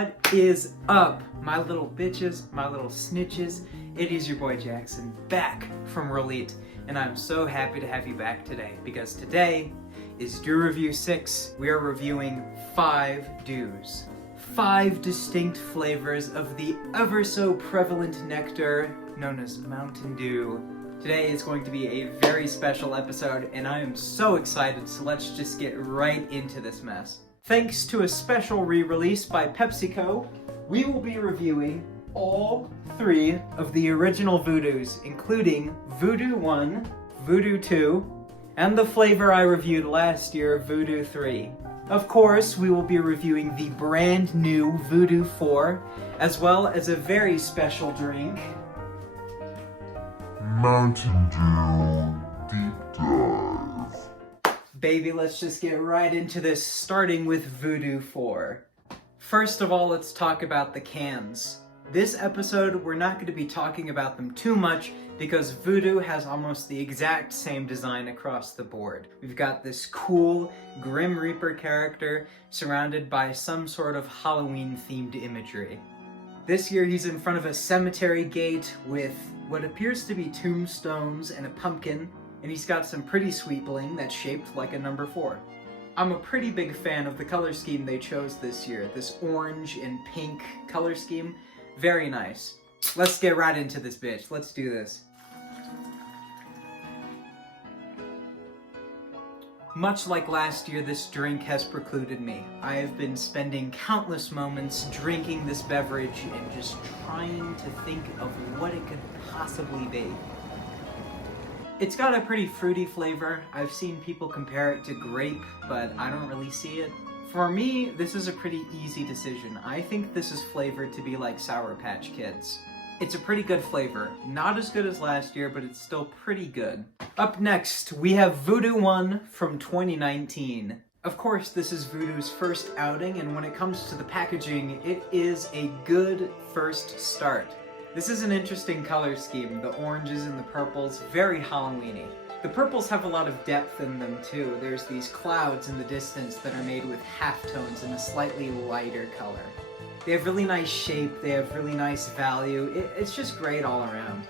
What is up, my little bitches, my little snitches? It is your boy Jackson, back from Relite, and I'm so happy to have you back today, because today is Dew Review 6. We are reviewing 5 dews. 5 distinct flavors of the ever so prevalent nectar known as Mountain Dew. Today is going to be a very special episode, and I am so excited, so let's just get right into this mess. Thanks to a special re-release by PepsiCo, we will be reviewing all 3 of the original Voodoos, including Voodoo 1, Voodoo 2, and the flavor I reviewed last year, Voodoo 3. Of course, we will be reviewing the brand new Voodoo 4, as well as a very special drink, Mountain Dew Deep Dive. Baby, let's just get right into this, starting with Voodoo 4. First of all, let's talk about the cans. This episode, we're not going to be talking about them too much because Voodoo has almost the exact same design across the board. We've got this cool Grim Reaper character surrounded by some sort of Halloween-themed imagery. This year he's in front of a cemetery gate with what appears to be tombstones and a pumpkin, and he's got some pretty sweet bling that's shaped like a number 4. I'm a pretty big fan of the color scheme they chose this year. This orange and pink color scheme, very nice. Let's get right into this bitch. Let's do this. Much like last year, this drink has precluded me. I have been spending countless moments drinking this beverage and just trying to think of what it could possibly be. It's got a pretty fruity flavor. I've seen people compare it to grape, but I don't really see it. For me, this is a pretty easy decision. I think this is flavored to be like Sour Patch Kids. It's a pretty good flavor. Not as good as last year, but it's still pretty good. Up next, we have Voodoo 1 from 2019. Of course, this is Voodoo's first outing, and when it comes to the packaging, it is a good first start. This is an interesting color scheme. The oranges and the purples, very Halloween-y. The purples have a lot of depth in them too. There's these clouds in the distance that are made with halftones in a slightly lighter color. They have really nice shape, they have really nice value. It's just great all around.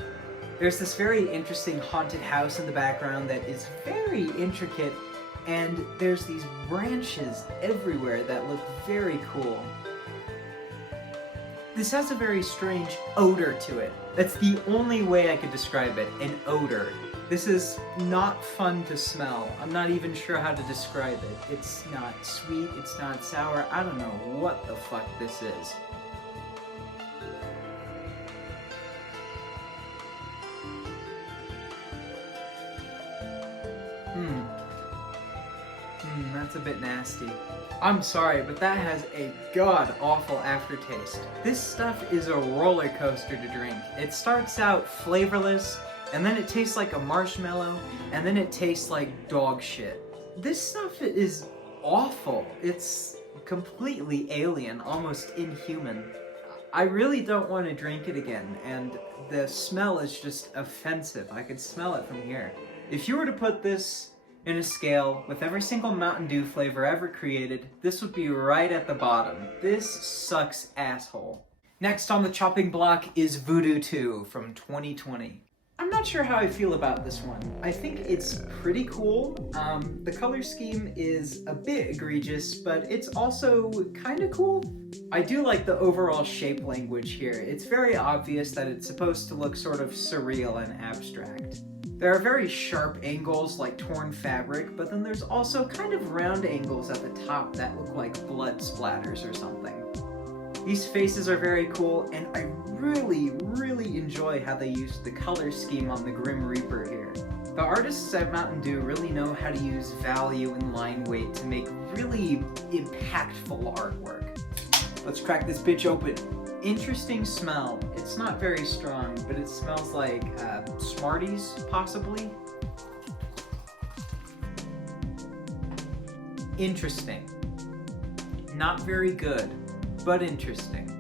There's this very interesting haunted house in the background that is very intricate, and there's these branches everywhere that look very cool. This has a very strange odor to it. That's the only way I could describe it, an odor. This is not fun to smell. I'm not even sure how to describe it. It's not sweet, it's not sour, I don't know what the fuck this is. That's a bit nasty. I'm sorry, but that has a god-awful aftertaste. This stuff is a roller coaster to drink. It starts out flavorless, and then it tastes like a marshmallow, and then it tastes like dog shit. This stuff is awful. It's completely alien, almost inhuman. I really don't want to drink it again, and the smell is just offensive. I could smell it from here. If you were to put this in a scale with every single Mountain Dew flavor ever created, this would be right at the bottom. This sucks asshole. Next on the chopping block is Voodoo 2 from 2020. I'm not sure how I feel about this one. I think it's pretty cool. The color scheme is a bit egregious, but it's also kind of cool. I do like the overall shape language here. It's very obvious that it's supposed to look sort of surreal and abstract. There are very sharp angles like torn fabric, but then there's also kind of round angles at the top that look like blood splatters or something. These faces are very cool, and I really enjoy how they used the color scheme on the Grim Reaper here. The artists at Mountain Dew really know how to use value and line weight to make really impactful artwork. Let's crack this bitch open. Interesting smell. It's not very strong, but it smells like Smarties, possibly. Interesting. Not very good, but interesting.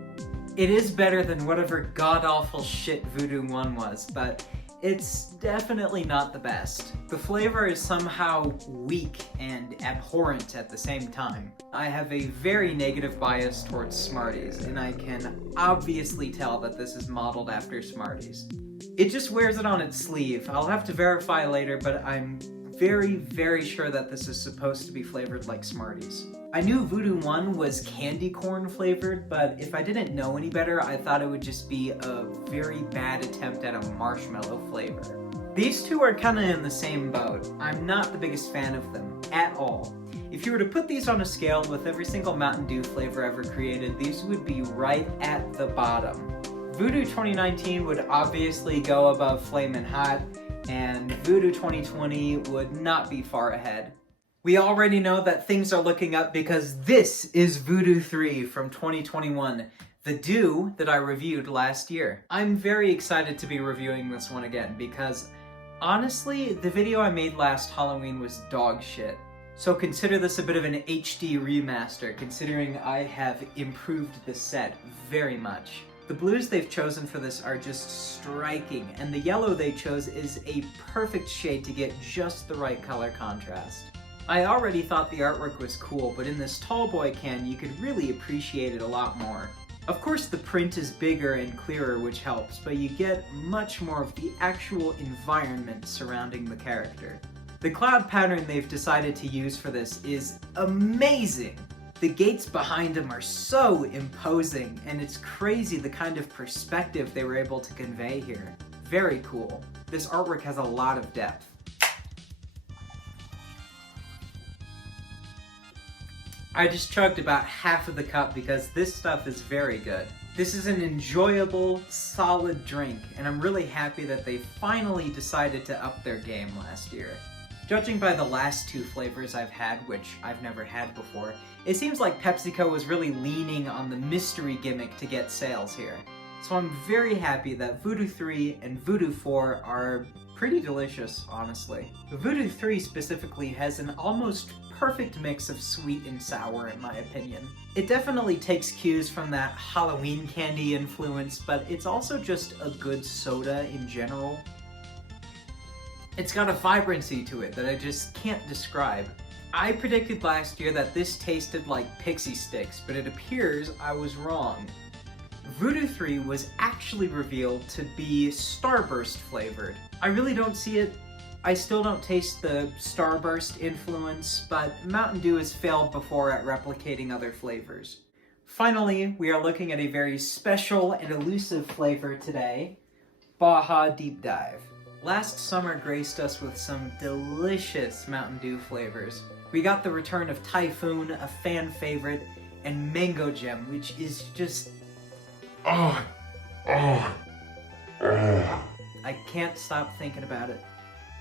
It is better than whatever god-awful shit Voodoo 1 was, but It's definitely not the best. The flavor is somehow weak and abhorrent at the same time. I have a very negative bias towards Smarties, and I can obviously tell that this is modeled after Smarties. It just wears it on its sleeve. I'll have to verify later, but I'm very sure that this is supposed to be flavored like Smarties. I knew Voodoo 1 was candy corn flavored, but if I didn't know any better, I thought it would just be a very bad attempt at a marshmallow flavor. These two are kinda in the same boat. I'm not the biggest fan of them, at all. If you were to put these on a scale with every single Mountain Dew flavor ever created, these would be right at the bottom. Voodoo 2019 would obviously go above Flamin' Hot, and Voodoo 2020 would not be far ahead. We already know that things are looking up because this is Voodoo 3 from 2021, the Dew that I reviewed last year. I'm very excited to be reviewing this one again because, honestly, the video I made last Halloween was dog shit. So consider this a bit of an HD remaster, considering I have improved the set very much. The blues they've chosen for this are just striking, and the yellow they chose is a perfect shade to get just the right color contrast. I already thought the artwork was cool, but in this Tallboy can, you could really appreciate it a lot more. Of course, the print is bigger and clearer, which helps, but you get much more of the actual environment surrounding the character. The cloud pattern they've decided to use for this is amazing! The gates behind him are so imposing, and it's crazy the kind of perspective they were able to convey here. Very cool. This artwork has a lot of depth. I just chugged about half of the cup because this stuff is very good. This is an enjoyable, solid drink, and I'm really happy that they finally decided to up their game last year. Judging by the last two flavors I've had, which I've never had before, it seems like PepsiCo was really leaning on the mystery gimmick to get sales here. So I'm very happy that Voodoo 3 and Voodoo 4 are pretty delicious, honestly. Voodoo 3 specifically has an almost perfect mix of sweet and sour, in my opinion. It definitely takes cues from that Halloween candy influence, but it's also just a good soda in general. It's got a vibrancy to it that I just can't describe. I predicted last year that this tasted like Pixie Sticks, but it appears I was wrong. Voodoo 3 was actually revealed to be Starburst flavored. I really don't see it. I still don't taste the Starburst influence, but Mountain Dew has failed before at replicating other flavors. Finally, we are looking at a very special and elusive flavor today, Baja Deep Dive. Last summer graced us with some delicious Mountain Dew flavors. We got the return of Typhoon, a fan favorite, and Mango Gem, which is just... I can't stop thinking about it.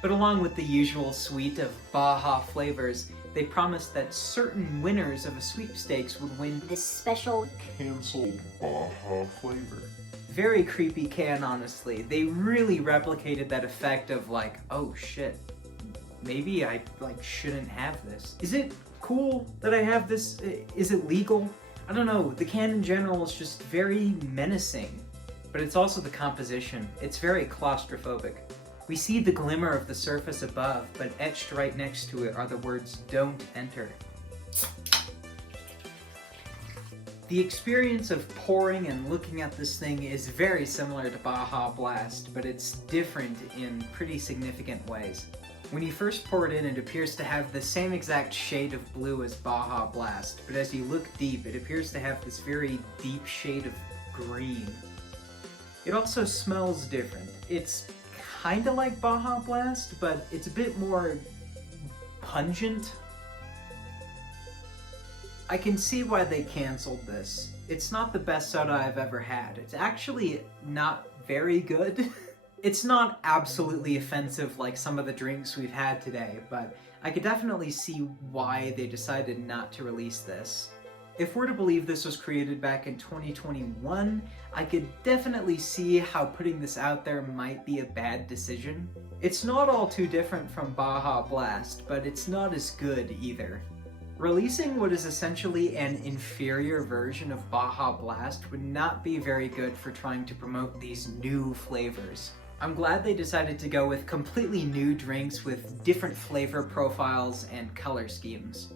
But along with the usual suite of Baja flavors, they promised that certain winners of a sweepstakes would win this special Canceled Baja flavor. very creepy can, honestly. They really replicated that effect of like, oh shit, maybe I shouldn't have this. Is it cool that I have this? Is it legal? I don't know. The can in general is just very menacing, but it's also the composition. It's very claustrophobic. We see the glimmer of the surface above, but etched right next to it are the words, "Don't enter." The experience of pouring and looking at this thing is very similar to Baja Blast, but it's different in pretty significant ways. When you first pour it in, it appears to have the same exact shade of blue as Baja Blast, but as you look deep, it appears to have this very deep shade of green. It also smells different. It's kinda like Baja Blast, but it's a bit more pungent. I can see why they canceled this. It's not the best soda I've ever had. It's actually not very good. It's not absolutely offensive like some of the drinks we've had today, but I could definitely see why they decided not to release this. If we're to believe this was created back in 2021, I could definitely see how putting this out there might be a bad decision. It's not all too different from Baja Blast, but it's not as good either. Releasing what is essentially an inferior version of Baja Blast would not be very good for trying to promote these new flavors. I'm glad they decided to go with completely new drinks with different flavor profiles and color schemes.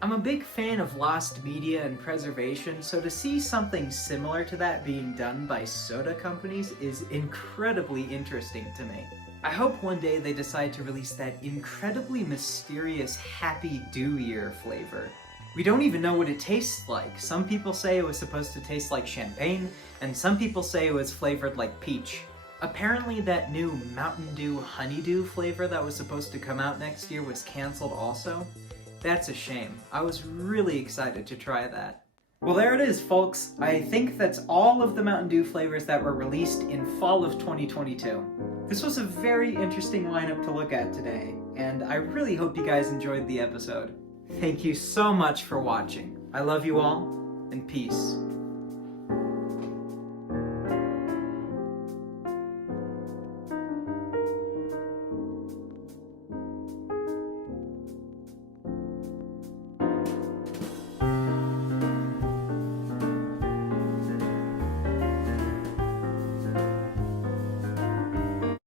I'm a big fan of lost media and preservation, so to see something similar to that being done by soda companies is incredibly interesting to me. I hope one day they decide to release that incredibly mysterious Happy Dew Year flavor. We don't even know what it tastes like. Some people say it was supposed to taste like champagne, and some people say it was flavored like peach. Apparently that new Mountain Dew Honeydew flavor that was supposed to come out next year was cancelled also. That's a shame. I was really excited to try that. Well, there it is, folks. I think that's all of the Mountain Dew flavors that were released in fall of 2022. This was a very interesting lineup to look at today, and I really hope you guys enjoyed the episode. Thank you so much for watching. I love you all, and peace.